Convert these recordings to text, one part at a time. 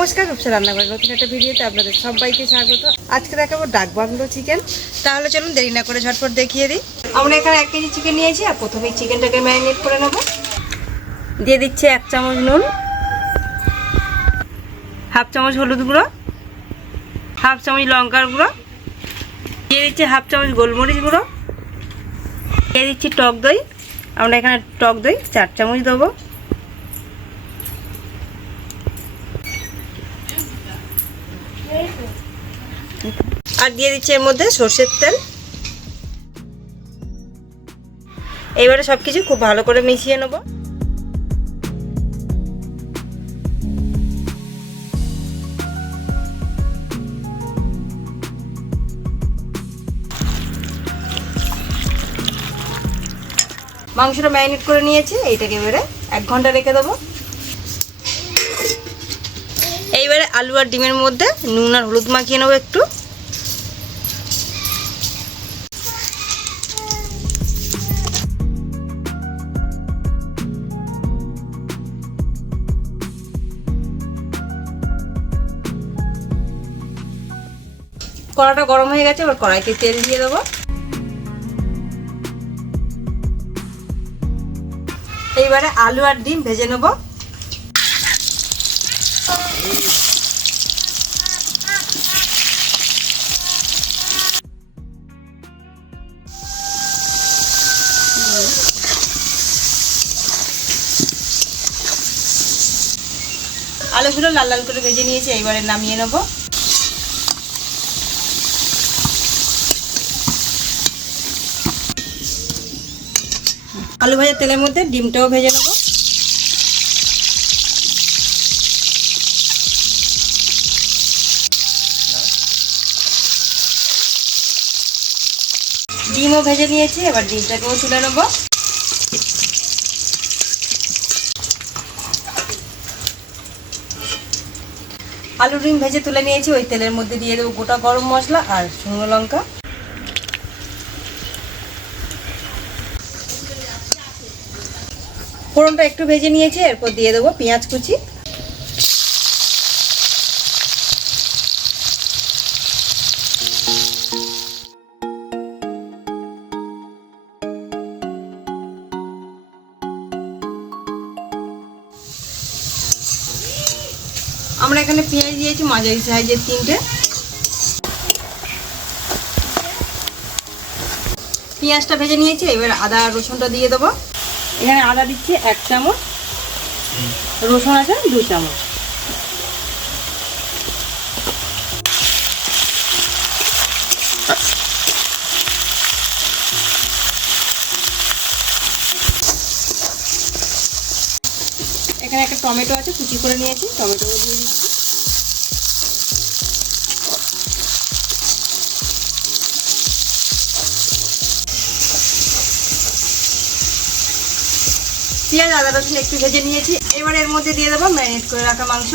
নমস্কার, রূপসা রান্নাঘর নতুন একটা ভিডিওতে আপনাদের সবাইকে স্বাগত। আজকে দেখাবো ডাক বাংলো চিকেন। তাহলে চলুন দেরি না করে ঝটপট দেখিয়ে দিই। আমরা এখানে এক কেজি চিকেন নিয়েছি আর প্রথমেই চিকেনটাকে ম্যারিনেট করে নেব। দিয়ে দিচ্ছে এক চামচ নুন, হাফ চামচ হলুদ গুঁড়ো, হাফ চামচ লঙ্কার গুঁড়ো, দিয়ে দিচ্ছে হাফ চামচ গোলমরিচ গুঁড়ো, দিয়ে দিচ্ছি টক দই। আমরা এখানে টক দই চার চামচ দেবো। আর দিয়ে দিচ্ছি এর মধ্যে সর্ষের তেল। এইবারে সব কিছু খুব ভালো করে মিশিয়ে নেব। মাংসটা ম্যারিনেট করে নিয়েছি, এইটাকে এবারে এক ঘণ্টা রেখে দেবো। এইবারে আলু আর ডিমের মধ্যে নুন আর হলুদ মাখিয়ে নেব একটু। কড়াটা গরম হয়ে গেছে, এবার কড়াইতে তেল দিয়ে দেবো। এইবারে আলু আর ডিম ভেজে নেব। আলুগুলো লাল লাল করে ভেজে নিয়েছি, এইবারে নামিয়ে নেব। আলু ভাজার তেলের মধ্যে ডিমটাও ভেজে নেব। ডিমও ভেজে নিয়েছি, এবার ডিমটাকেও তুলে নেব। আলু ডিম ভেজে তুলে নিয়েছি, ওই তেলের মধ্যে দিয়ে দেবো গোটা গরম মশলা আর শুকনো লঙ্কা। ফোড়নটা একটু ভেজে নিয়েছি, এরপর দিয়ে দেবো পেঁয়াজ কুচি। আমরা এখানে পেঁয়াজ দিয়েছি, মাঝারি সাইজের তিনটে। পেঁয়াজটা ভেজে নিয়েছি, এবার আদা রসুনটা দিয়ে দেবো। এখানে আদা দিচ্ছি এক চামচ, রসুন আছে দু চামচ। এখানে একটা টমেটো আছে, কুচি করে নিয়েছি টমেটো দিয়ে দিচ্ছি। পেঁয়াজ, আদা, রসুন একটু ভেজে নিয়েছি। এবার এর মধ্যে দিয়ে দেবো ম্যারিনেট করে রাখা মাংস।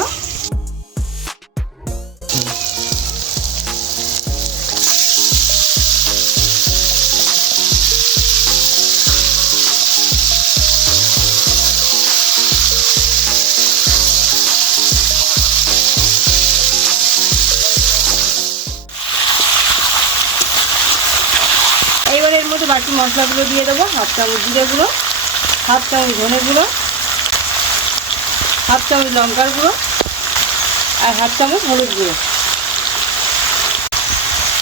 মধ্যে বাকি মশলাগুলো দিয়ে দেবো, হাফ চামচ জিরে গুঁড়ো, হাফ চামচ ধনে গুঁড়ো, হাফ চামচ লঙ্কার গুঁড়ো আর হাফ চামচ হলুদ গুঁড়ো।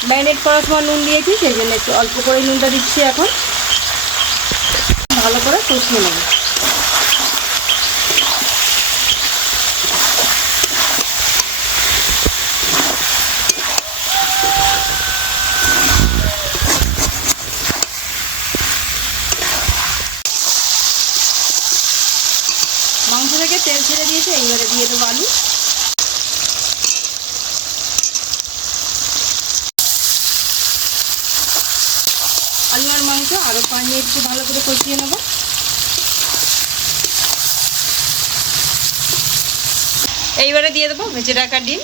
ম্যারিনেট করার সময় নুন দিয়েছি, সেই জন্য একটু অল্প করে নুনটা দিচ্ছি এখন। ভালো করে কষিয়ে নেব মাংস থেকে দিয়েছে এইবারে দিয়ে দেবো আলু। আলু আর মাংস আরও মিনিট একটু ভালো করে কষিয়ে নেব। এইবারে দিয়ে দেবো ভেজে রাখা ডিম।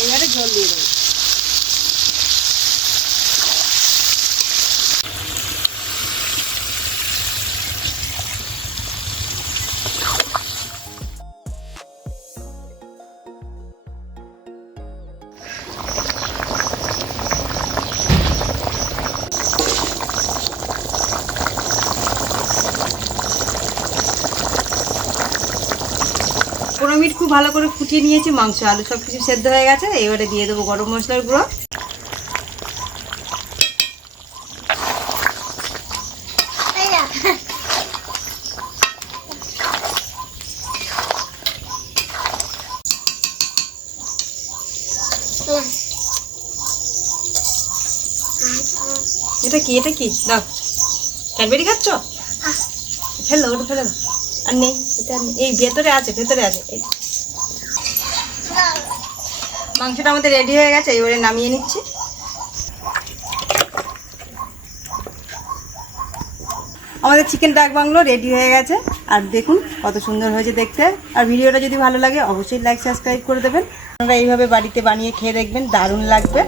এইবারে জল দিয়ে দেবো। পনেরো মিনিট খুব ভালো করে ফুটিয়ে নিয়েছি, মাংস, আলু সব কিছু সেদ্ধ হয়ে গেছে। এবারে দিয়ে দেবো গরম মশলার গুঁড়ো। এটা কি এটা কি? দাও। ক্যাডবেরি খাচ্ছ? ফেলো ওটা ফেলো আর নেই এটা এই ভেতরে আছে ভেতরে আছে। মাংসটা আমাদের রেডি হয়ে গেছে এবারে নামিয়ে নিচ্ছি। আমাদের চিকেন ডাক বাংলো রেডি হয়ে গেছে। আর দেখুন কত সুন্দর হয়েছে দেখতে। আর ভিডিওটা যদি ভালো লাগে অবশ্যই লাইক সাবস্ক্রাইব করে দেবেন। আপনারা এইভাবে বাড়িতে বানিয়ে খেয়ে দেখবেন দারুণ লাগবে।